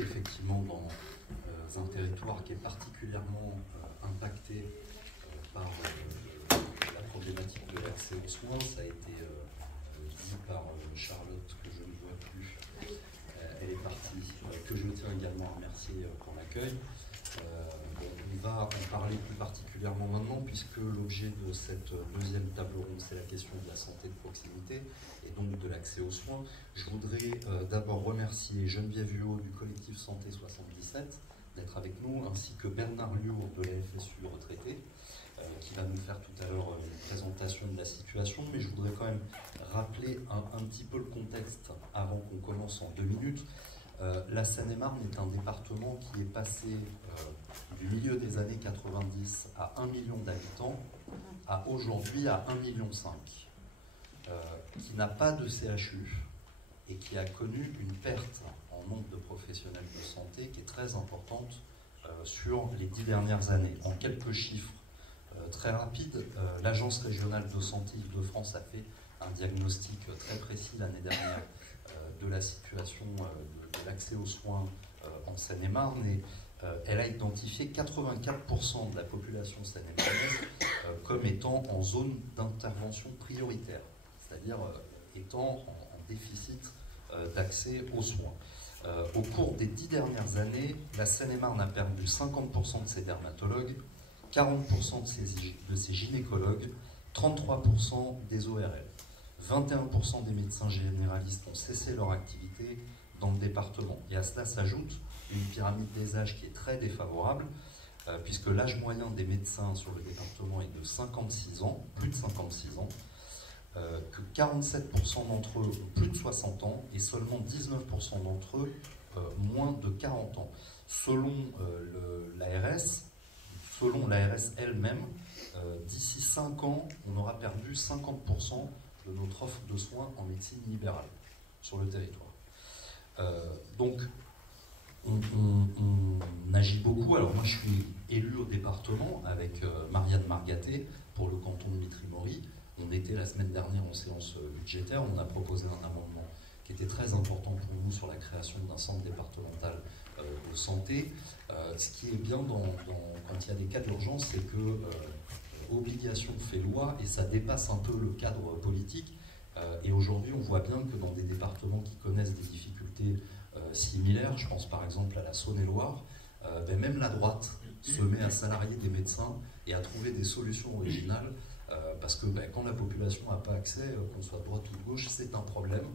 effectivement dans un territoire qui est particulièrement impacté par la problématique de l'accès aux soins. Ça a été dit par Charlotte, que je ne vois plus, elle est partie, que je tiens également à remercier pour l'accueil. On va en parler plus particulièrement maintenant, puisque l'objet de cette deuxième table ronde, c'est la question de la santé de proximité et donc de l'accès aux soins. Je voudrais d'abord remercier Geneviève Huot du collectif Santé 77 d'être avec nous, ainsi que Bernard Liour de la FSU retraité, qui va nous faire tout à l'heure une présentation de la situation. Mais je voudrais quand même rappeler un petit peu le contexte avant qu'on commence en 2 minutes. La Seine-et-Marne est un département qui est passé du milieu des années 90 à 1 million d'habitants à aujourd'hui à 1,5 million, qui n'a pas de CHU et qui a connu une perte en nombre de professionnels de santé qui est très importante sur les 10 dernières années. En quelques chiffres très rapides, l'Agence régionale de santé Île-de-France a fait un diagnostic très précis l'année dernière de la situation de l'accès aux soins en Seine-et-Marne, et elle a identifié 84% de la population seine-et-marnaise comme étant en zone d'intervention prioritaire, c'est-à-dire étant en déficit d'accès aux soins. Au cours des 10 dernières années, la Seine-et-Marne a perdu 50% de ses dermatologues, 40% de ses gynécologues, 33% des ORL. 21% des médecins généralistes ont cessé leur activité dans le département. Et à cela s'ajoute une pyramide des âges qui est très défavorable, puisque l'âge moyen des médecins sur le département est de 56 ans, plus de 56 ans, que 47% d'entre eux ont plus de 60 ans et seulement 19% d'entre eux moins de 40 ans. Selon l'ARS elle-même, d'ici 5 ans, on aura perdu 50% de notre offre de soins en médecine libérale sur le territoire. Donc, on agit beaucoup. Alors moi, je suis élu au département avec Marianne Margaté pour le canton de Mitry-Mory. On était la semaine dernière en séance budgétaire. On a proposé un amendement qui était très important pour nous sur la création d'un centre départemental de santé. Ce qui est bien quand il y a des cas d'urgence, c'est que obligation fait loi et ça dépasse un peu le cadre politique. Et aujourd'hui, on voit bien que dans des départements qui connaissent des difficultés similaires, je pense par exemple à la Saône-et-Loire, même la droite se met à salarier des médecins et à trouver des solutions originales, parce que quand la population n'a pas accès, qu'on soit de droite ou de gauche, c'est un problème,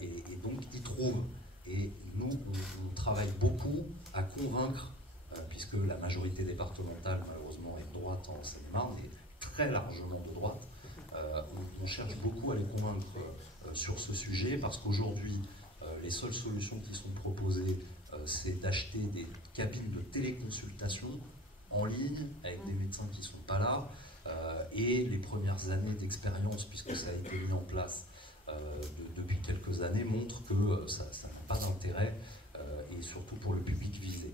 et donc ils trouvent. Et nous, on travaille beaucoup à convaincre, puisque la majorité départementale, malheureusement, est de droite en Seine-et-Marne, et très largement de droite. On cherche beaucoup à les convaincre sur ce sujet, parce qu'aujourd'hui, les seules solutions qui sont proposées, c'est d'acheter des cabines de téléconsultation en ligne, avec des médecins qui ne sont pas là, et les premières années d'expérience, puisque ça a été mis en place depuis quelques années, montrent que ça n'a pas d'intérêt, et surtout pour le public visé.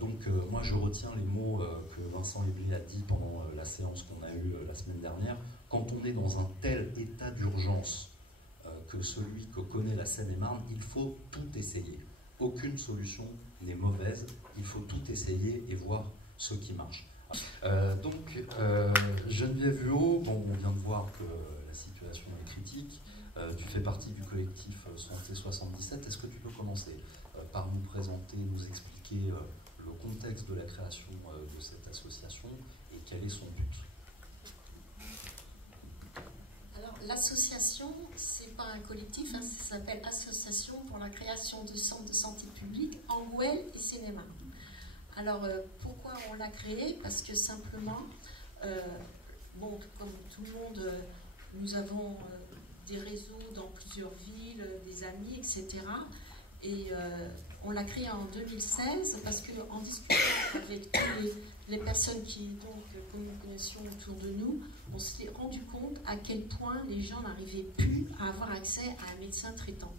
Donc moi je retiens les mots que Vincent Eblé a dit pendant la séance qu'on a eue la semaine dernière. Quand on est dans un tel état d'urgence que celui que connaît la Seine-et-Marne, il faut tout essayer. Aucune solution n'est mauvaise, il faut tout essayer et voir ce qui marche. Geneviève Huot, on vient de voir que la situation est critique. Tu fais partie du collectif Santé 77. Est-ce que tu peux commencer par nous présenter, nous expliquer le contexte de la création de cette association et quel est son but? Alors, l'association, c'est pas un collectif, ça s'appelle Association pour la création de centres de santé publique en Gouel et Seine-et-Marne. Alors, pourquoi on l'a créé? Parce que simplement, comme tout le monde, nous avons des réseaux dans plusieurs villes, des amis, etc. Et on l'a créé en 2016 parce qu'en discutant avec toutes les personnes que nous connaissions autour de nous, on s'est rendu compte à quel point les gens n'arrivaient plus à avoir accès à un médecin traitant.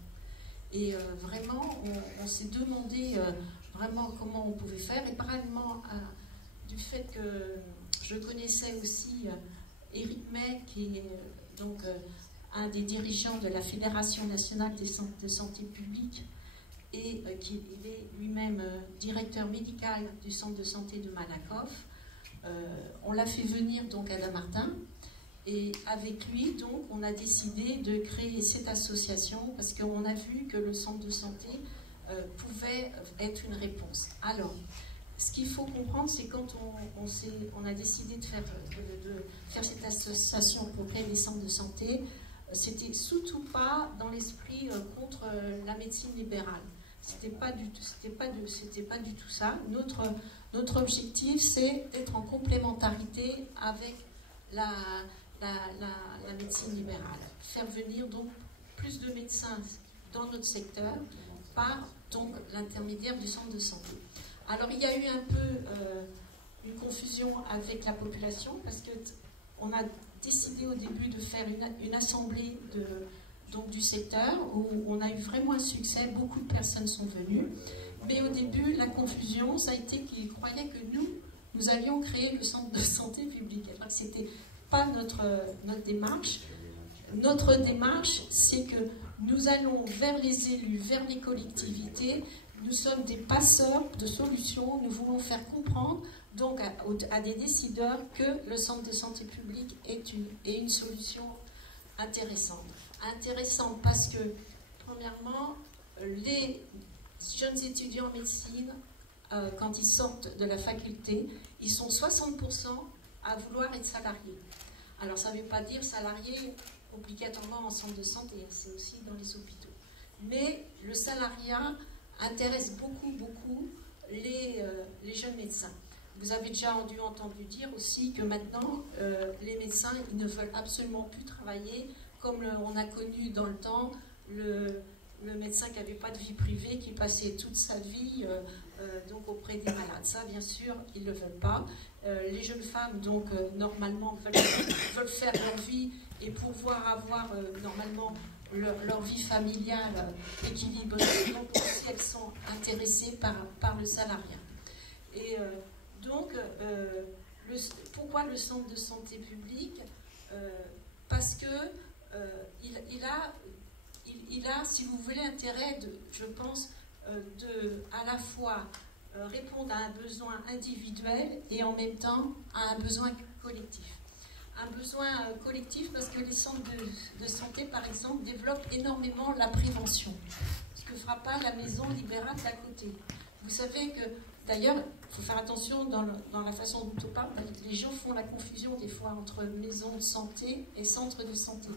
Et vraiment, on s'est demandé vraiment comment on pouvait faire. Et parallèlement du fait que je connaissais aussi Éric May, qui est un des dirigeants de la Fédération nationale des centres de santé publique, et il est lui-même directeur médical du centre de santé de Malakoff. On l'a fait venir donc à Dammartin, et avec lui donc on a décidé de créer cette association parce qu'on a vu que le centre de santé pouvait être une réponse. Alors, ce qu'il faut comprendre, c'est quand on a décidé de faire cette association pour créer des centres de santé, c'était surtout pas dans l'esprit contre la médecine libérale. C'était pas du tout ça. Notre objectif, c'est d'être en complémentarité avec la médecine libérale. Faire venir donc plus de médecins dans notre secteur par donc l'intermédiaire du centre de santé. Alors il y a eu un peu une confusion avec la population parce qu'on a décidé au début de faire une assemblée donc du secteur où on a eu vraiment un succès, beaucoup de personnes sont venues, mais au début la confusion ça a été qu'ils croyaient que nous allions créer le centre de santé public. Alors c'était pas notre démarche. Notre démarche, c'est que nous allons vers les élus, vers les collectivités. Nous sommes des passeurs de solutions. Nous voulons faire comprendre donc à des décideurs que le centre de santé publique est une solution intéressante. Intéressante parce que, premièrement, les jeunes étudiants en médecine, quand ils sortent de la faculté, ils sont 60% à vouloir être salariés. Alors ça ne veut pas dire salariés obligatoirement en centre de santé, c'est aussi dans les hôpitaux. Mais le salariat intéresse beaucoup les jeunes médecins. Vous avez déjà entendu dire aussi que maintenant, les médecins ils ne veulent absolument plus travailler comme on a connu dans le temps le médecin qui n'avait pas de vie privée, qui passait toute sa vie donc auprès des malades. Ça, bien sûr, ils ne le veulent pas. Les jeunes femmes, donc, normalement, veulent faire leur vie et pouvoir avoir, normalement, leur vie familiale équilibrée. Donc, aussi, elles sont intéressées par le salariat. Et donc, pourquoi le centre de santé publique parce que il a, si vous voulez, intérêt, je pense, à la fois répondre à un besoin individuel et en même temps à un besoin collectif. Un besoin collectif parce que les centres de santé, par exemple, développent énormément la prévention, ce que ne fera pas la maison libérale d'à côté. Vous savez que, d'ailleurs, il faut faire attention dans la façon dont on parle, les gens font la confusion des fois entre maison de santé et centre de santé.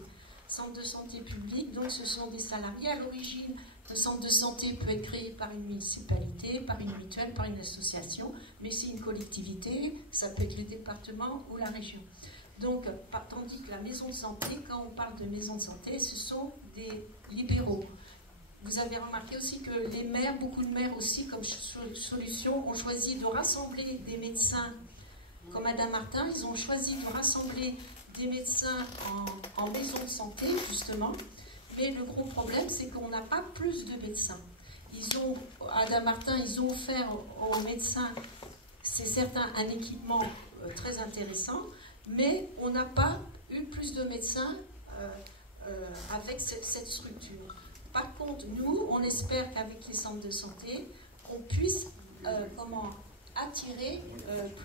Centre de santé public, donc ce sont des salariés. À l'origine, le centre de santé peut être créé par une municipalité, par une mutuelle, par une association, mais c'est une collectivité, ça peut être le département ou la région. Donc, tandis que la maison de santé, quand on parle de maison de santé, ce sont des libéraux. Vous avez remarqué aussi que les maires, beaucoup de maires aussi, comme solution, ont choisi de rassembler des médecins, comme à Dammartin, ils ont choisi de rassembler des médecins en maison de santé, justement. Mais le gros problème, c'est qu'on n'a pas plus de médecins. À Dammartin, ils ont offert aux médecins, c'est certain, un équipement très intéressant, mais on n'a pas eu plus de médecins avec cette structure. Par contre, nous, on espère qu'avec les centres de santé, on puisse attirer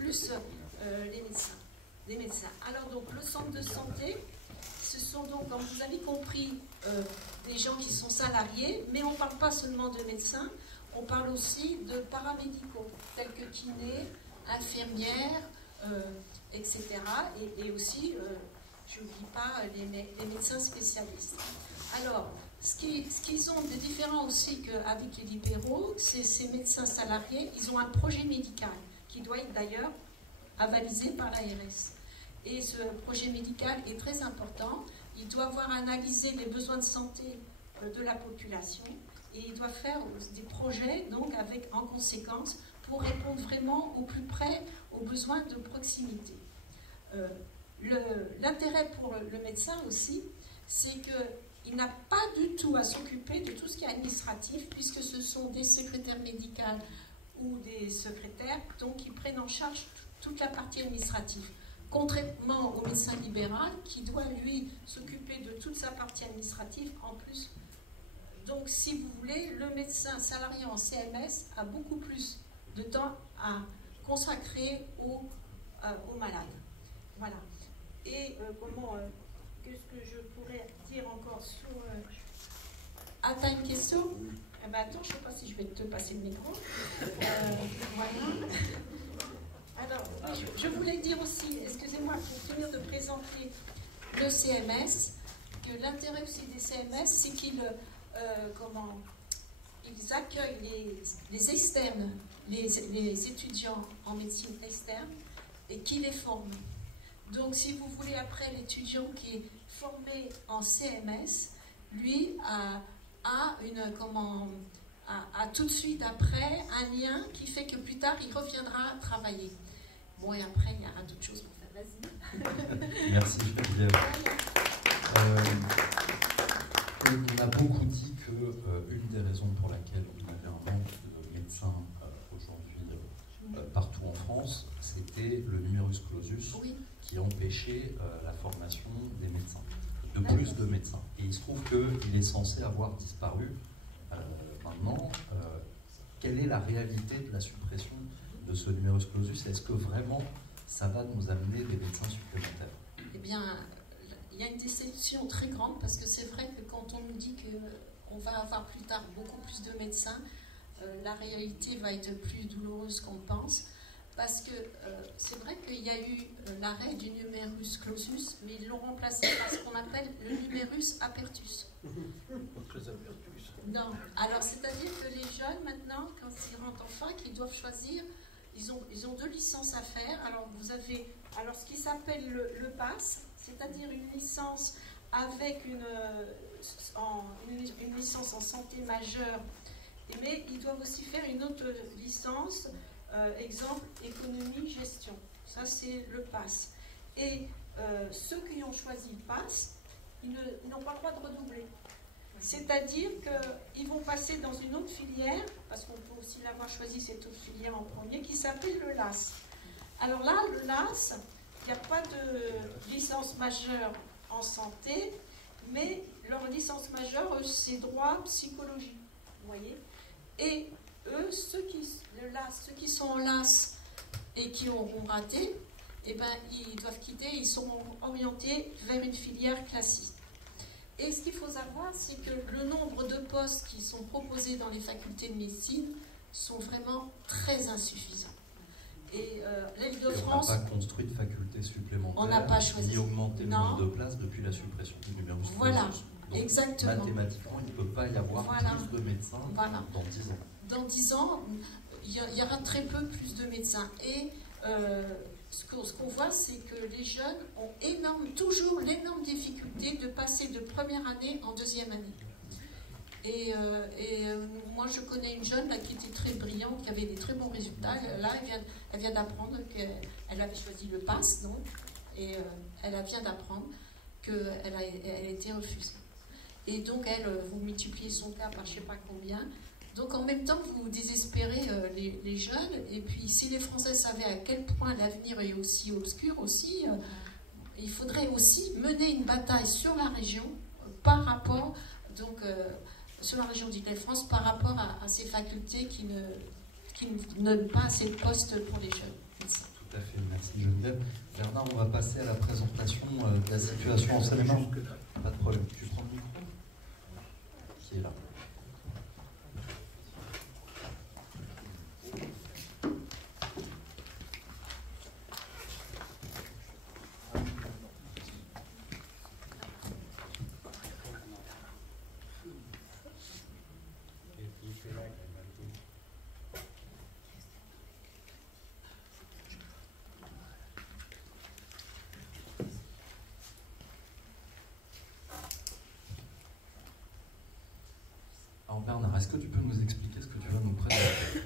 plus les médecins. Alors donc, le centre de santé, ce sont donc, comme vous avez compris, des gens qui sont salariés, mais on ne parle pas seulement de médecins, on parle aussi de paramédicaux, tels que kinés, infirmières, etc. Et aussi, je n'oublie pas, les médecins spécialistes. Alors, ce qu'ils ont de différent aussi qu'avec les libéraux, c'est ces médecins salariés, ils ont un projet médical qui doit être d'ailleurs avalisé par l'ARS. Et ce projet médical est très important. Il doit avoir analysé les besoins de santé de la population et il doit faire des projets donc en conséquence pour répondre vraiment au plus près aux besoins de proximité. L'intérêt pour le médecin aussi, c'est qu'il n'a pas du tout à s'occuper de tout ce qui est administratif, puisque ce sont des secrétaires médicales ou des secrétaires donc, qui prennent en charge toute la partie administrative. Contrairement au médecin libéral qui doit, lui, s'occuper de toute sa partie administrative en plus Donc, si vous voulez, le médecin salarié en CMS a beaucoup plus de temps à consacrer aux malades. Voilà. Et qu'est-ce que je pourrais dire encore sur... Ah, t'as une question? Eh ben, attends, je ne sais pas si je vais te passer le micro. Voilà. Alors, je voulais dire aussi, excusez-moi, pour finir de présenter le CMS, que l'intérêt aussi des CMS, c'est qu'ils accueillent les externes, les étudiants en médecine externe, et qui les forment. Donc, si vous voulez, après, l'étudiant qui est formé en CMS, lui a tout de suite après un lien qui fait que plus tard, il reviendra travailler. Bon, et après, il y aura d'autres choses pour faire. Vas-y. Merci, Geneviève. On a beaucoup dit qu'une des raisons pour laquelle on avait un manque de médecins aujourd'hui partout en France, c'était le numerus clausus qui empêchait la formation des médecins, de plus de médecins. Et il se trouve qu'il est censé avoir disparu maintenant. Quelle est la réalité de la suppression de ce numerus clausus? Est-ce que vraiment ça va nous amener des médecins supplémentaires? Eh bien, il y a une déception très grande parce que c'est vrai que quand on nous dit qu'on va avoir plus tard beaucoup plus de médecins, la réalité va être plus douloureuse qu'on pense. Parce que c'est vrai qu'il y a eu l'arrêt du numerus clausus, mais ils l'ont remplacé par ce qu'on appelle le numerus apertus. Non. Alors, c'est-à-dire que les jeunes, maintenant, quand ils rentrent en fac, ils doivent choisir, ils ont 2 licences à faire. Alors, vous avez ce qui s'appelle le PASS, c'est-à-dire une licence avec une licence en santé majeure, mais ils doivent aussi faire une autre licence, exemple, économie, gestion. Ça, c'est le PASS. Et ceux qui ont choisi le PASS, ils n'ont pas le droit de redoubler. C'est-à-dire qu'ils vont passer dans une autre filière, parce qu'on peut aussi l'avoir choisi cette autre filière en premier, qui s'appelle le LAS. Alors là, le LAS, il n'y a pas de licence majeure en santé, mais leur licence majeure, c'est droit, psychologie. Vous voyez? Et eux, ceux qui sont en LAS et qui auront raté, eh ben, ils doivent quitter, ils seront orientés vers une filière classique. Et ce qu'il faut savoir, c'est que le nombre de postes qui sont proposés dans les facultés de médecine sont vraiment très insuffisants. Et l'Île-de-France... On n'a pas construit de facultés supplémentaires, on n'a pas choisi. Ni augmenté le nombre de places depuis la suppression du numéro clausus. Voilà, donc, exactement. Mathématiquement, il ne peut pas y avoir plus de médecins dans 10 ans. Dans 10 ans, il y aura très peu plus de médecins. Et ce qu'on voit, c'est que les jeunes ont toujours l'énorme difficulté de passer de première année en deuxième année. Et moi, je connais une jeune là, qui était très brillante, qui avait des très bons résultats. Là, elle vient d'apprendre qu'elle avait choisi le PASS, donc, et elle vient d'apprendre qu'elle a été refusée. Et donc, vous multipliez son cas par je ne sais pas combien. Donc, en même temps, vous désespérez les jeunes. Et puis, si les Français savaient à quel point l'avenir est aussi obscur, il faudrait aussi mener une bataille sur la région par rapport, sur la région d'Île-de-France, par rapport à ces facultés qui ne donnent pas assez de postes pour les jeunes. Merci. Tout à fait, merci Geneviève. Bernard, on va passer à la présentation de la situation en Seine-et-Marne. Pas de problème. Tu prends le micro? Qui est là? Alors Bernard, est-ce que tu peux nous expliquer ce que tu vas nous présenter?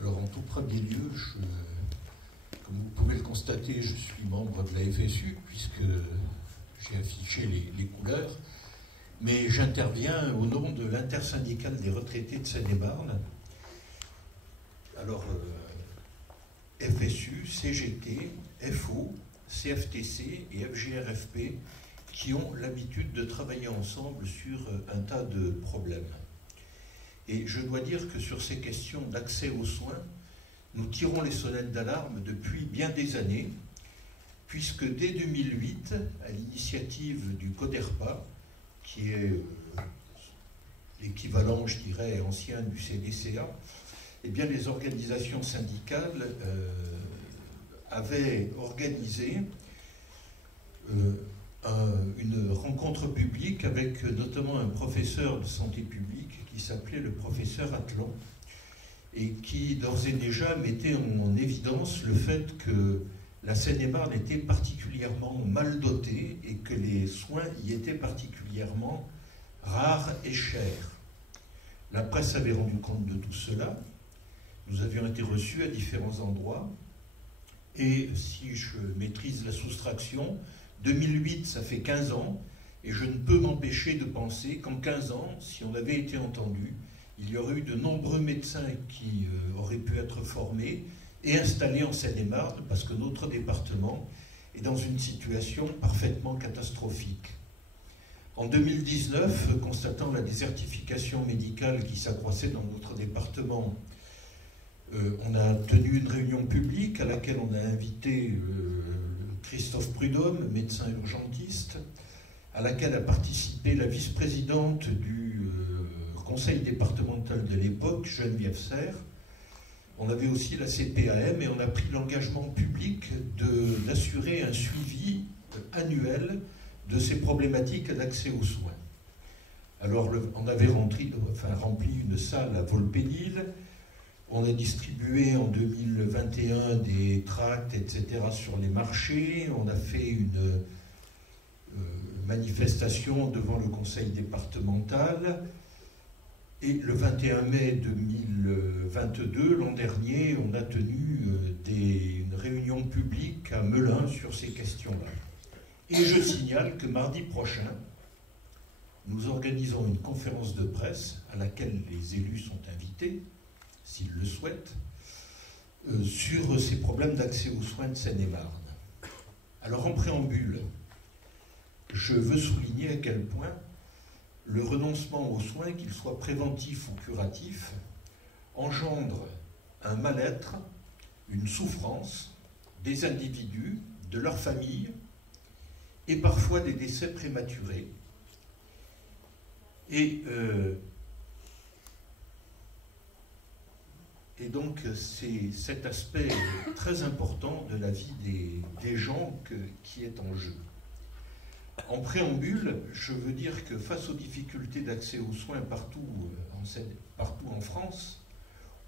Alors en tout premier lieu, comme vous pouvez le constater, je suis membre de la FSU puisque j'ai affiché les couleurs, mais j'interviens au nom de l'intersyndicale des retraités de Seine-et-Marne. Alors FSU, CGT, FO, CFTC et FGRFP, qui ont l'habitude de travailler ensemble sur un tas de problèmes. Et je dois dire que sur ces questions d'accès aux soins, nous tirons les sonnettes d'alarme depuis bien des années, puisque dès 2008, à l'initiative du CODERPA, qui est l'équivalent, je dirais, ancien du CDCA, eh bien, les organisations syndicales avaient organisé une rencontre publique avec notamment un professeur de santé publique qui s'appelait le professeur Atlan et qui d'ores et déjà mettait en évidence le fait que la Seine-et-Marne était particulièrement mal dotée et que les soins y étaient particulièrement rares et chers. La presse avait rendu compte de tout cela. Nous avions été reçus à différents endroits. Et si je maîtrise la soustraction, 2008, ça fait 15 ans, et je ne peux m'empêcher de penser qu'en 15 ans, si on avait été entendu, il y aurait eu de nombreux médecins qui auraient pu être formés et installés en Seine-et-Marne, parce que notre département est dans une situation parfaitement catastrophique. En 2019, constatant la désertification médicale qui s'accroissait dans notre département, on a tenu une réunion publique à laquelle on a invité Christophe Prudhomme, médecin urgentiste, à laquelle a participé la vice-présidente du conseil départemental de l'époque, Geneviève Serre. On avait aussi la CPAM et on a pris l'engagement public d'assurer un suivi annuel de ces problématiques d'accès aux soins. Alors, on avait rempli une salle à Volpénil. On a distribué en 2021 des tracts, etc. sur les marchés. On a fait une manifestation devant le conseil départemental. Et le 21 mai 2022, l'an dernier, on a tenu une réunion publique à Melun sur ces questions-là. Et je signale que mardi prochain, nous organisons une conférence de presse à laquelle les élus sont invités, s'ils le souhaitent, sur ces problèmes d'accès aux soins de Seine-et-Marne. Alors en préambule, je veux souligner à quel point le renoncement aux soins, qu'il soit préventif ou curatif, engendre un mal-être, une souffrance des individus, de leurs familles, et parfois des décès prématurés. Et donc, c'est cet aspect très important de la vie des gens qui est en jeu. En préambule, je veux dire que face aux difficultés d'accès aux soins partout en France,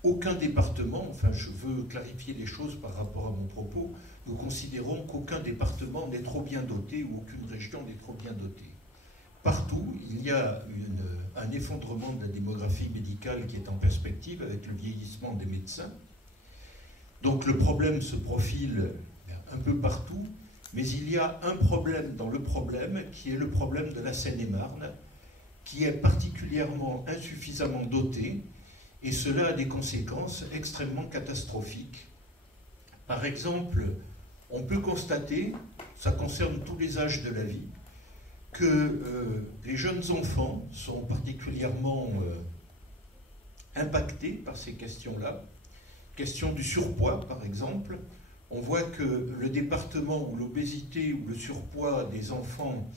aucun département, enfin je veux clarifier les choses par rapport à mon propos, nous considérons qu'aucun département n'est trop bien doté ou aucune région n'est trop bien dotée. Partout, il y a un effondrement de la démographie médicale qui est en perspective avec le vieillissement des médecins. Donc le problème se profile un peu partout, mais il y a un problème dans le problème qui est le problème de la Seine-et-Marne, qui est particulièrement insuffisamment dotée, et cela a des conséquences extrêmement catastrophiques. Par exemple, on peut constater, ça concerne tous les âges de la vie, que les jeunes enfants sont particulièrement impactés par ces questions-là. Question du surpoids, par exemple. On voit que le département où l'obésité ou le surpoids des enfants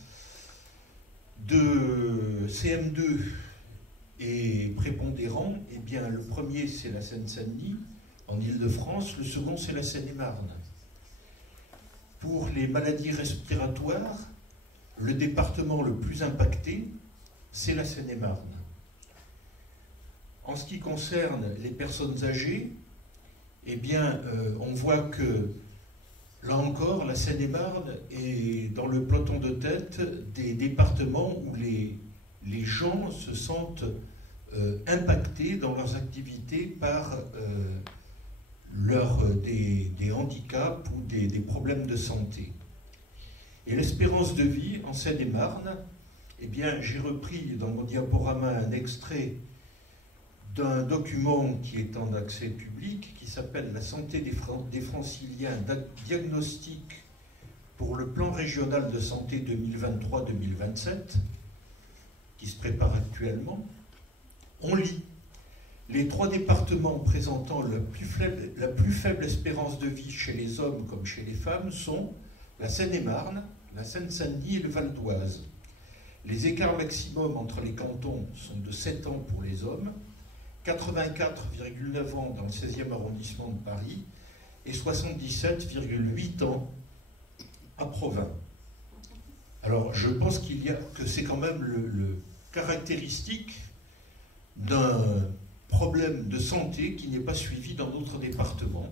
de CM2 est prépondérant, eh bien le premier c'est la Seine-Saint-Denis, en Île-de-France, le second c'est la Seine-et-Marne. Pour les maladies respiratoires, le département le plus impacté, c'est la Seine-et-Marne. En ce qui concerne les personnes âgées, eh bien, on voit que, là encore, la Seine-et-Marne est dans le peloton de tête des départements où les gens se sentent impactés dans leurs activités par des handicaps ou des problèmes de santé. Et l'espérance de vie en Seine-et-Marne, eh bien, j'ai repris dans mon diaporama un extrait d'un document qui est en accès public, qui s'appelle « La santé des franciliens, diagnostic pour le plan régional de santé 2023-2027, qui se prépare actuellement, on lit les 3 départements présentant la plus faible espérance de vie chez les hommes comme chez les femmes sont la Seine-et-Marne, la Seine-Saint-Denis et le Val d'Oise. Les écarts maximums entre les cantons sont de 7 ans pour les hommes, 84,9 ans dans le 16e arrondissement de Paris et 77,8 ans à Provins. Alors je pense que c'est quand même le caractéristique d'un problème de santé qui n'est pas suivi dans d'autres départements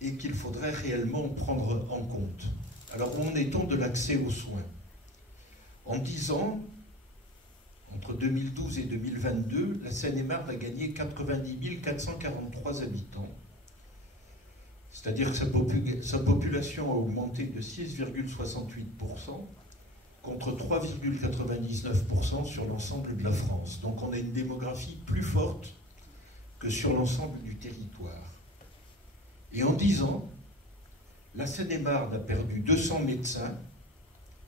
et qu'il faudrait réellement prendre en compte. Alors où en est-on de l'accès aux soins? En 10 ans, entre 2012 et 2022, la Seine-et-Marne a gagné 90 443 habitants. C'est-à-dire que sa population a augmenté de 6,68% contre 3,99% sur l'ensemble de la France. Donc on a une démographie plus forte que sur l'ensemble du territoire. Et en 10 ans, la Seine-et-Marne a perdu 200 médecins.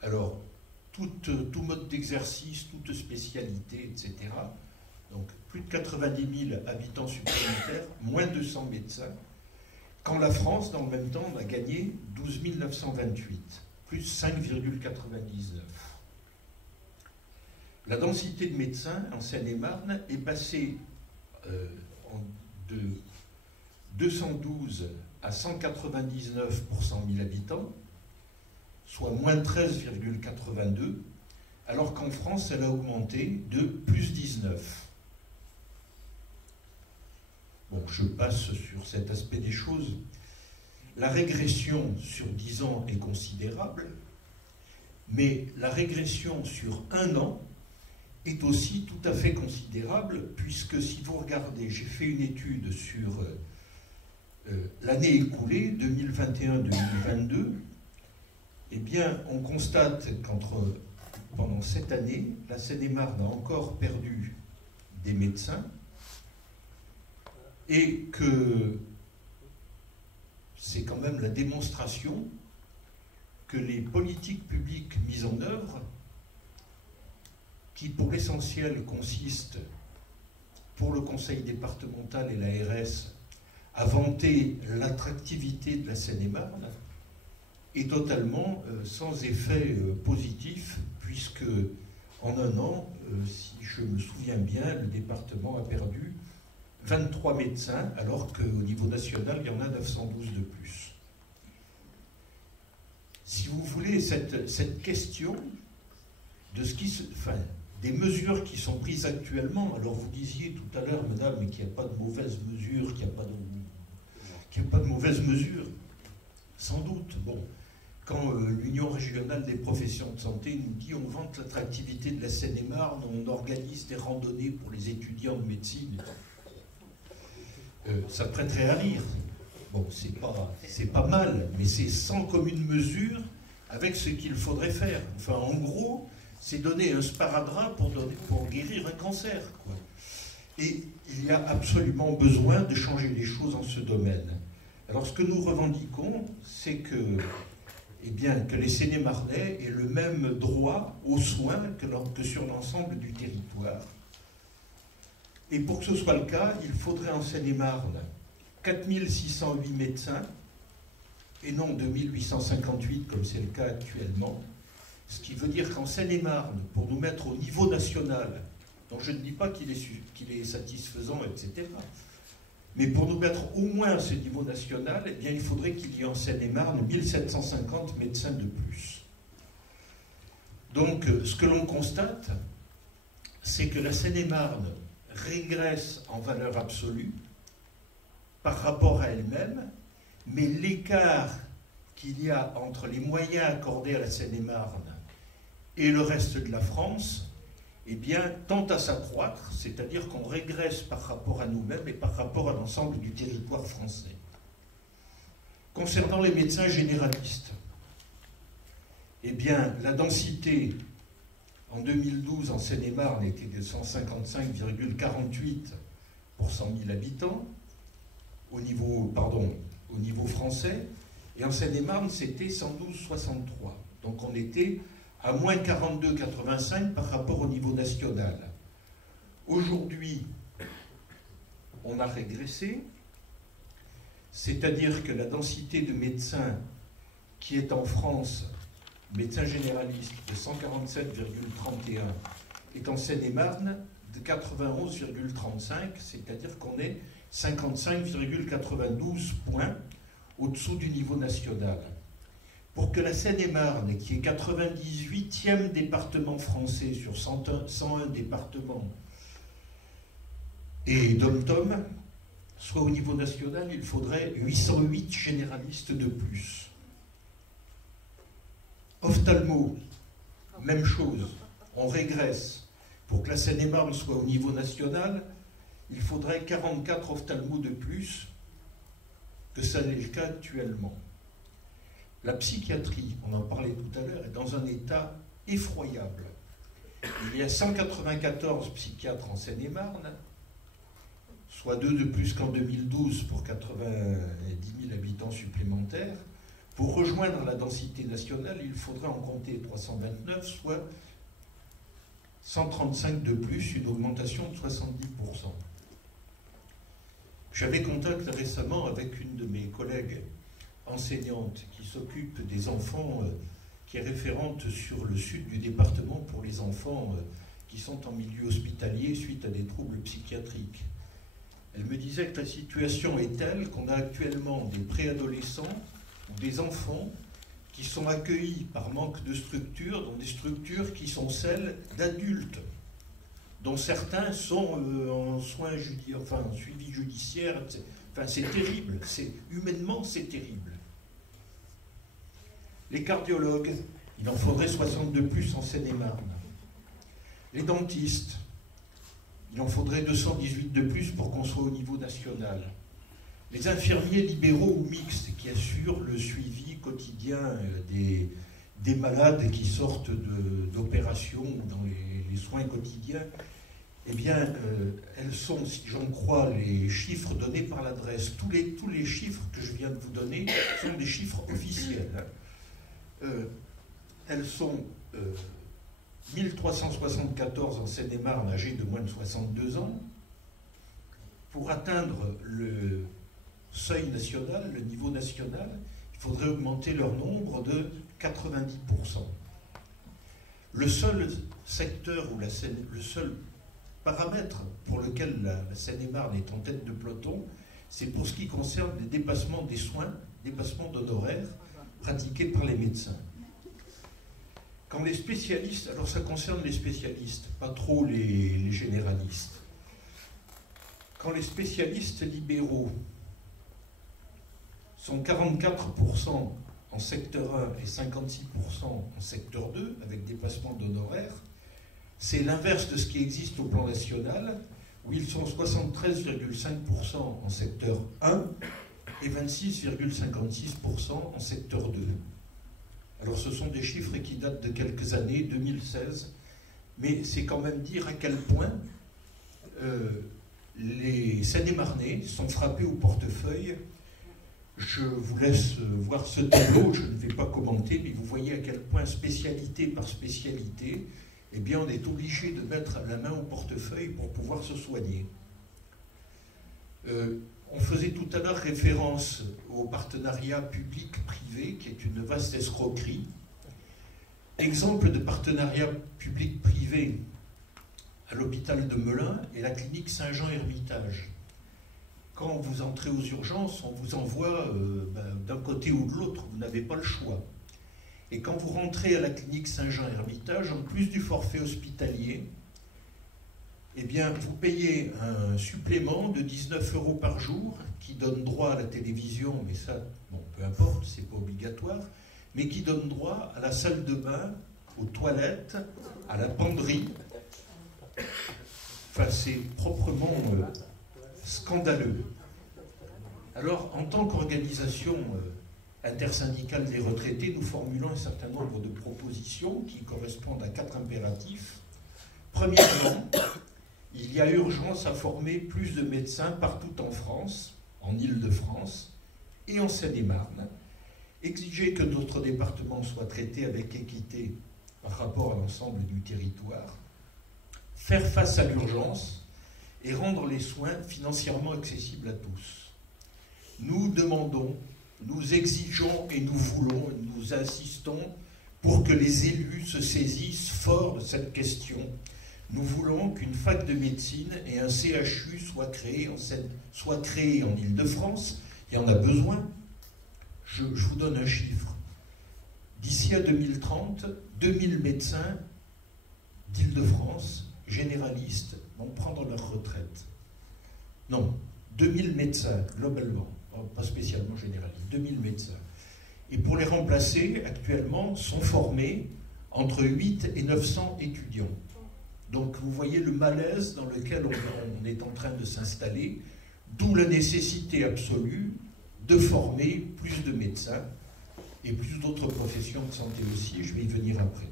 Alors, tout mode d'exercice, toute spécialité, etc. Donc plus de 90 000 habitants supplémentaires, moins 200 médecins, quand la France, dans le même temps, a gagné 12 928, plus 5,99. La densité de médecins en Seine-et-Marne est passée de 212 à 199 pour 100 000 habitants, soit moins 13,82, alors qu'en France, elle a augmenté de plus 19. Bon, je passe sur cet aspect des choses. La régression sur 10 ans est considérable, mais la régression sur 1 an est aussi tout à fait considérable, puisque si vous regardez, j'ai fait une étude sur l'année écoulée, 2021-2022, eh bien, on constate pendant cette année, la Seine-et-Marne a encore perdu des médecins et que c'est quand même la démonstration que les politiques publiques mises en œuvre, qui pour l'essentiel consistent, pour le conseil départemental et l'ARS, à vanter l'attractivité de la Seine-et-Marne, est totalement sans effet positif, puisque en 1 an, si je me souviens bien, le département a perdu 23 médecins, alors qu'au niveau national, il y en a 912 de plus. Si vous voulez, cette question de des mesures qui sont prises actuellement, alors vous disiez tout à l'heure, madame, qu'il n'y a pas de mauvaises mesures, qu'il n'y a pas de mauvaises mesures. Sans doute, bon. Quand l'Union régionale des professions de santé nous dit on vante l'attractivité de la Seine-et-Marne, on organise des randonnées pour les étudiants de médecine, ça prêterait à rire. Bon, c'est pas mal, mais c'est sans commune mesure avec ce qu'il faudrait faire. Enfin, en gros, c'est donner un sparadrap pour guérir un cancer, quoi. Et il y a absolument besoin de changer les choses en ce domaine. Alors, ce que nous revendiquons, c'est que les Seine-et-Marnais aient le même droit aux soins que sur l'ensemble du territoire. Et pour que ce soit le cas, il faudrait en Seine-et-Marne 4608 médecins, et non 2858 comme c'est le cas actuellement. Ce qui veut dire qu'en Seine-et-Marne, pour nous mettre au niveau national, dont je ne dis pas qu'il est satisfaisant, etc., mais pour nous mettre au moins à ce niveau national, eh bien, il faudrait qu'il y ait en Seine-et-Marne 1750 médecins de plus. Donc, ce que l'on constate, c'est que la Seine-et-Marne régresse en valeur absolue par rapport à elle-même, mais l'écart qu'il y a entre les moyens accordés à la Seine-et-Marne et le reste de la France, eh bien, tend à s'accroître, c'est-à-dire qu'on régresse par rapport à nous-mêmes et par rapport à l'ensemble du territoire français. Concernant les médecins généralistes, eh bien, la densité en 2012 en Seine-et-Marne était de 155,48 pour 100 000 habitants au niveau français, Et en Seine-et-Marne, c'était 112,63. Donc on était à moins 42,85 par rapport au niveau national. Aujourd'hui, on a régressé, c'est-à-dire que la densité de médecins qui est en France, médecins généralistes, de 147,31 est en Seine-et-Marne de 91,35, c'est-à-dire qu'on est 55,92 points au-dessous du niveau national. Pour que la Seine-et-Marne, qui est 98e département français sur 101 départements et dom-tom, soit au niveau national, il faudrait 808 généralistes de plus. Ophtalmo, même chose, on régresse. Pour que la Seine-et-Marne soit au niveau national, il faudrait 44 ophtalmos de plus que ça n'est le cas actuellement. La psychiatrie, on en parlait tout à l'heure, est dans un état effroyable. Il y a 194 psychiatres en Seine-et-Marne, soit 2 de plus qu'en 2012 pour 90 000 habitants supplémentaires. Pour rejoindre la densité nationale, il faudrait en compter 329, soit 135 de plus, une augmentation de 70%. J'avais contact récemment avec une de mes collègues enseignante qui s'occupe des enfants, qui est référente sur le sud du département pour les enfants qui sont en milieu hospitalier suite à des troubles psychiatriques. Elle me disait que la situation est telle qu'on a actuellement des préadolescents ou des enfants qui sont accueillis par manque de structures dans des structures qui sont celles d'adultes, dont certains sont en soins judiciaires, enfin en suivi judiciaire. Enfin, c'est terrible, humainement c'est terrible. Les cardiologues, il en faudrait 60 de plus en Seine-et-Marne. Les dentistes, il en faudrait 218 de plus pour qu'on soit au niveau national. Les infirmiers libéraux ou mixtes qui assurent le suivi quotidien des malades qui sortent d'opérations ou dans les soins quotidiens, eh bien, elles sont, si j'en crois les chiffres donnés par l'adresse, tous les chiffres que je viens de vous donner sont des chiffres officiels. Elles sont 1374 en Seine-et-Marne âgées de moins de 62 ans. Pour atteindre le seuil national, le niveau national, il faudrait augmenter leur nombre de 90%. Le seul secteur où le seul paramètre pour lequel la Seine-et-Marne est en tête de peloton, c'est pour ce qui concerne les dépassements des soins, dépassements d'honoraires pratiqués par les médecins. Quand les spécialistes, alors ça concerne les spécialistes, pas trop les généralistes, quand les spécialistes libéraux sont 44% en secteur 1 et 56% en secteur 2, avec dépassement d'honoraires, c'est l'inverse de ce qui existe au plan national, où ils sont 73,5% en secteur 1 et 26,56% en secteur 2. Alors ce sont des chiffres qui datent de quelques années, 2016, mais c'est quand même dire à quel point les Seine-et-Marnais sont frappés au portefeuille. Je vous laisse voir ce tableau, je ne vais pas commenter, mais vous voyez à quel point, spécialité par spécialité, eh bien on est obligé de mettre la main au portefeuille pour pouvoir se soigner. On faisait tout à l'heure référence au partenariat public-privé, qui est une vaste escroquerie. Exemple de partenariat public-privé à l'hôpital de Melun et la clinique Saint-Jean-Hermitage. Quand vous entrez aux urgences, on vous envoie d'un côté ou de l'autre, vous n'avez pas le choix. Et quand vous rentrez à la clinique Saint-Jean-Hermitage, en plus du forfait hospitalier, eh bien, vous payez un supplément de 19 € par jour qui donne droit à la télévision, mais ça, bon, peu importe, c'est pas obligatoire, mais qui donne droit à la salle de bain, aux toilettes, à la penderie. Enfin, c'est proprement scandaleux. Alors, en tant qu'organisation intersyndicale des retraités, nous formulons un certain nombre de propositions qui correspondent à 4 impératifs. Premièrement, il y a urgence à former plus de médecins partout en France, en Île-de-France et en Seine-et-Marne. exiger que notre département soit traité avec équité par rapport à l'ensemble du territoire, faire face à l'urgence et rendre les soins financièrement accessibles à tous. Nous demandons, nous exigeons et nous voulons, nous insistons pour que les élus se saisissent fort de cette question. Nous voulons qu'une fac de médecine et un CHU soient créés en Île-de-France. Il y en a besoin. Je vous donne un chiffre. D'ici à 2030, 2000 médecins d'Île-de-France, généralistes, vont prendre leur retraite. Non, 2000 médecins, globalement, pas spécialement généralistes, 2000 médecins. Et pour les remplacer, actuellement, sont formés entre 8 et 900 étudiants. Donc vous voyez le malaise dans lequel on est en train de s'installer, d'où la nécessité absolue de former plus de médecins et plus d'autres professions de santé aussi, je vais y venir après.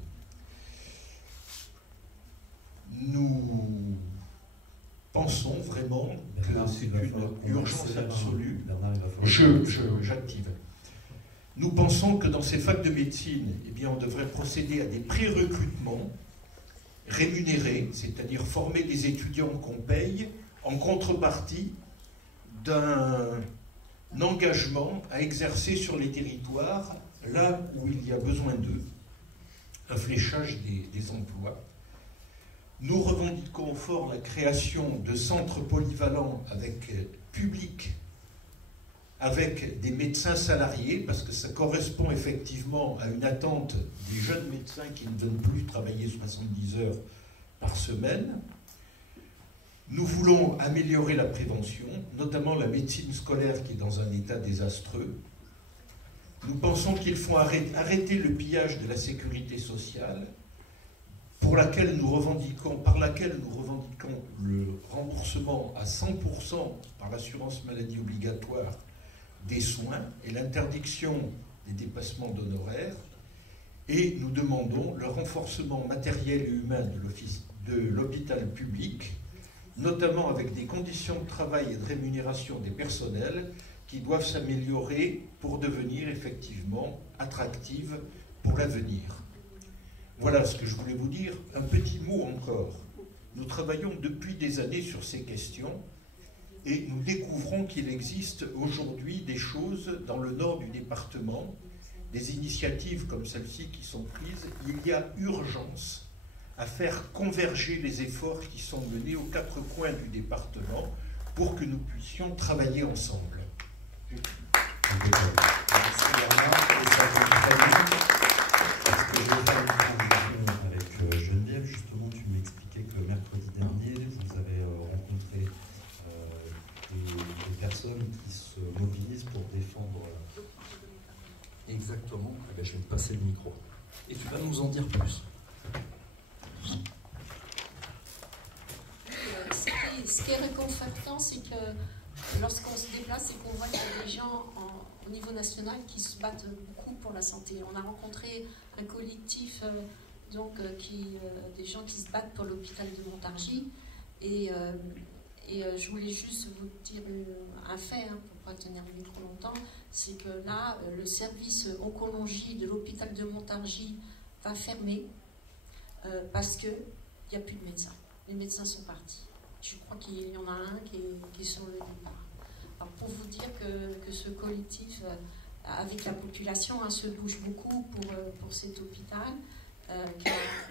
Nous pensons vraiment que c'est une urgence absolue. J'active. Nous pensons que dans ces facs de médecine, eh bien, on devrait procéder à des pré-recrutements rémunérés, c'est-à-dire former des étudiants qu'on paye en contrepartie d'un engagement à exercer sur les territoires là où il y a besoin d'eux, un fléchage des emplois. Nous revendiquons fort la création de centres polyvalents avec public, avec des médecins salariés, parce que ça correspond effectivement à une attente des jeunes médecins qui ne veulent plus travailler 70 heures par semaine. Nous voulons améliorer la prévention, notamment la médecine scolaire qui est dans un état désastreux. Nous pensons qu'il faut arrêter le pillage de la sécurité sociale, par laquelle nous revendiquons le remboursement à 100% par l'assurance maladie obligatoire des soins et l'interdiction des dépassements d'honoraires. Et nous demandons le renforcement matériel et humain de l'hôpital public, notamment avec des conditions de travail et de rémunération des personnels qui doivent s'améliorer pour devenir effectivement attractives pour l'avenir. Voilà ce que je voulais vous dire. Un petit mot encore. Nous travaillons depuis des années sur ces questions et nous découvrons qu'il existe aujourd'hui des choses dans le nord du département, des initiatives comme celle-ci qui sont prises. Il y a urgence à faire converger les efforts qui sont menés aux quatre coins du département pour que nous puissions travailler ensemble. Merci Bernard, et ça fait très bien, parce que je vais faire une transition avec Geneviève. Justement, tu m'expliquais que mercredi dernier, vous avez rencontré des personnes qui se mobilisent pour défendre... Exactement. Eh bien, je vais te passer le micro. Et tu vas nous en dire plus. Ce qui est réconfortant, c'est que lorsqu'on se déplace et qu'on voit qu'il y a des gens au niveau national qui se battent beaucoup pour la santé. On a rencontré un collectif des gens qui se battent pour l'hôpital de Montargis. Et je voulais juste vous dire un fait, pour ne pas tenir le micro longtemps, c'est que là, le service oncologie de l'hôpital de Montargis va fermer parce qu'il n'y a plus de médecins. Les médecins sont partis. Je crois qu'il y en a un qui est sur le départ. Alors pour vous dire que ce collectif, avec la population, se bouge beaucoup pour cet hôpital,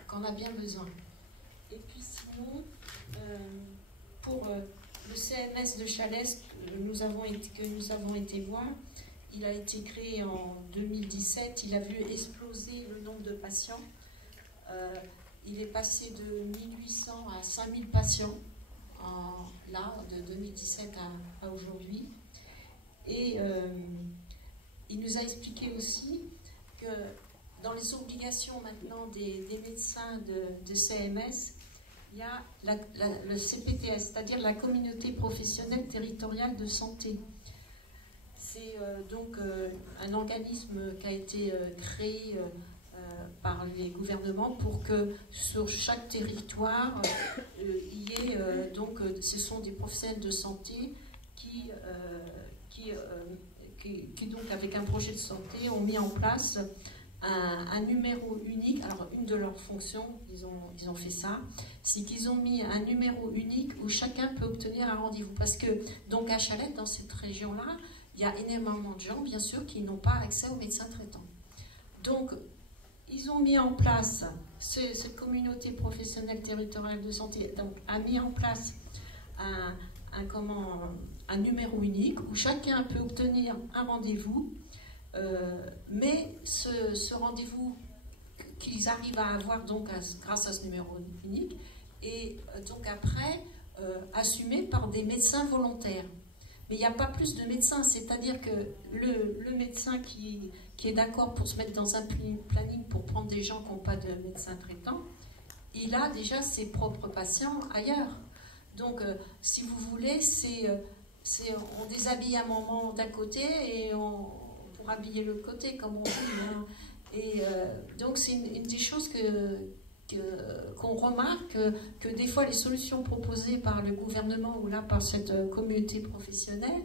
qu'on a bien besoin. Et puis sinon, pour le CMS de Chalès que nous avons été voir, il a été créé en 2017, il a vu exploser le nombre de patients. Il est passé de 1800 à 5000 patients, de 2017 à aujourd'hui. Et il nous a expliqué aussi que dans les obligations maintenant des médecins de CMS, il y a le CPTS, c'est-à-dire la communauté professionnelle territoriale de santé. C'est donc un organisme qui a été créé par les gouvernements pour que sur chaque territoire, il y ait qui donc avec un projet de santé ont mis en place un numéro unique. Alors une de leurs fonctions, ils ont fait ça, c'est qu'ils ont mis un numéro unique où chacun peut obtenir un rendez-vous. Parce que donc à Chalette, dans cette région-là, il y a énormément de gens, bien sûr, qui n'ont pas accès aux médecins traitants. Donc ils ont mis en place, cette communauté professionnelle territoriale de santé donc, a mis en place un numéro unique où chacun peut obtenir un rendez-vous, mais ce rendez-vous qu'ils arrivent à avoir donc grâce à ce numéro unique est donc après assumé par des médecins volontaires. Mais il n'y a pas plus de médecins, c'est-à-dire que le médecin qui est d'accord pour se mettre dans un planning pour prendre des gens qui n'ont pas de médecin traitant, il a déjà ses propres patients ailleurs. Donc, si vous voulez, on déshabille un moment d'un côté et pour habiller l'autre côté, comme on dit. Hein. Et donc, c'est une des choses qu'on remarque, que des fois, les solutions proposées par le gouvernement ou là par cette communauté professionnelle,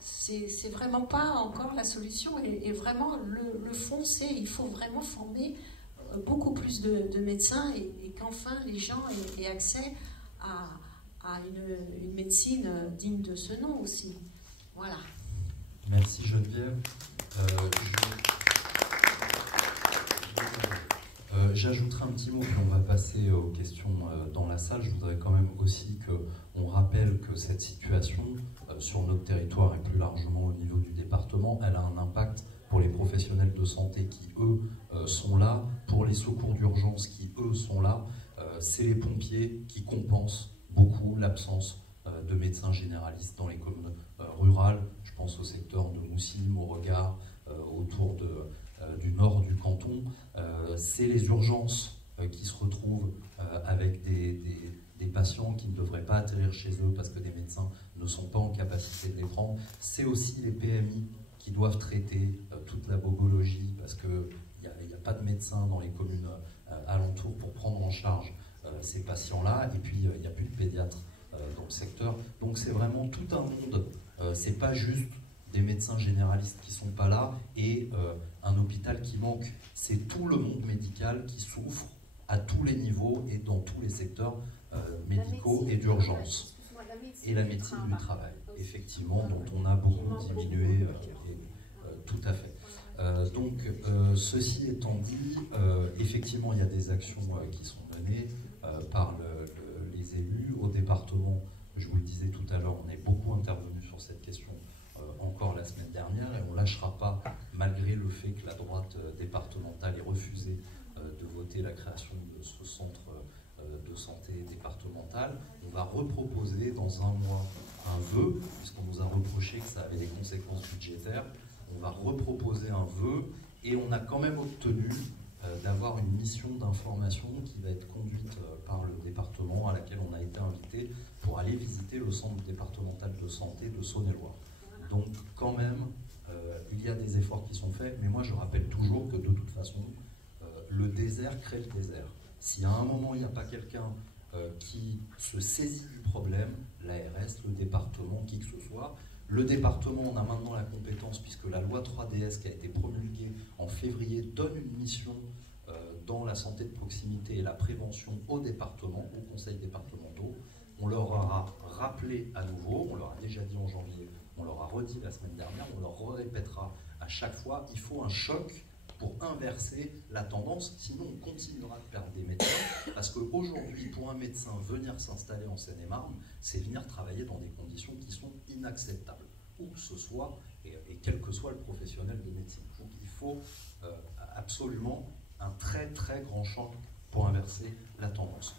c'est vraiment pas encore la solution. Et vraiment, le fond, c'est il faut vraiment former beaucoup plus de médecins et qu'enfin les gens aient accès à une médecine digne de ce nom aussi. Voilà. Merci Geneviève. J'ajouterai un petit mot, puis on va passer aux questions dans la salle. Je voudrais quand même aussi qu'on rappelle que cette situation sur notre territoire et plus largement au niveau du département, elle a un impact pour les professionnels de santé qui, eux, sont là, pour les secours d'urgence qui, eux, sont là. C'est les pompiers qui compensent beaucoup l'absence de médecins généralistes dans les communes rurales. Je pense au secteur de Moussy, Mauregard, autour du nord du canton. C'est les urgences qui se retrouvent avec des patients qui ne devraient pas atterrir chez eux parce que des médecins ne sont pas en capacité de les prendre. C'est aussi les PMI qui doivent traiter toute la bobologie parce qu'il n'y a pas de médecins dans les communes alentours pour prendre en charge ces patients-là. Et puis, il n'y a plus de pédiatres dans le secteur. Donc, c'est vraiment tout un monde. C'est pas juste des médecins généralistes qui ne sont pas là et un hôpital qui manque. C'est tout le monde médical qui souffre à tous les niveaux et dans tous les secteurs médicaux et d'urgence. Et la médecine du travail, effectivement, dont on a beaucoup diminué, tout à fait. Donc, ceci étant dit, effectivement, il y a des actions qui sont menées par les élus. Au département, je vous le disais tout à l'heure, on est beaucoup intervenu sur cette question encore la semaine dernière et on ne lâchera pas, malgré le fait que la droite départementale ait refusé de voter la création de ce centre de santé départemental. On va reproposer dans un mois un vœu, puisqu'on nous a reproché que ça avait des conséquences budgétaires. On va reproposer un vœu et on a quand même obtenu d'avoir une mission d'information qui va être conduite par le département, à laquelle on a été invité pour aller visiter le centre départemental de santé de Saône-et-Loire. Donc quand même, il y a des efforts qui sont faits, mais moi je rappelle toujours que de toute façon, le désert crée le désert. Si à un moment il n'y a pas quelqu'un qui se saisit du problème, l'ARS, le département, qui que ce soit, le département, on a maintenant la compétence, puisque la loi 3DS qui a été promulguée en février donne une mission dans la santé de proximité et la prévention au département, aux conseils départementaux. On leur aura rappelé à nouveau, on leur a déjà dit en janvier, on leur a redit la semaine dernière, on leur répétera à chaque fois, il faut un choc pour inverser la tendance, sinon on continuera de perdre des médecins, parce qu'aujourd'hui, pour un médecin, venir s'installer en Seine-et-Marne, c'est venir travailler dans des conditions qui sont inacceptables, où que ce soit, et quel que soit le professionnel de médecine. Donc il faut absolument un très très grand choc pour inverser la tendance.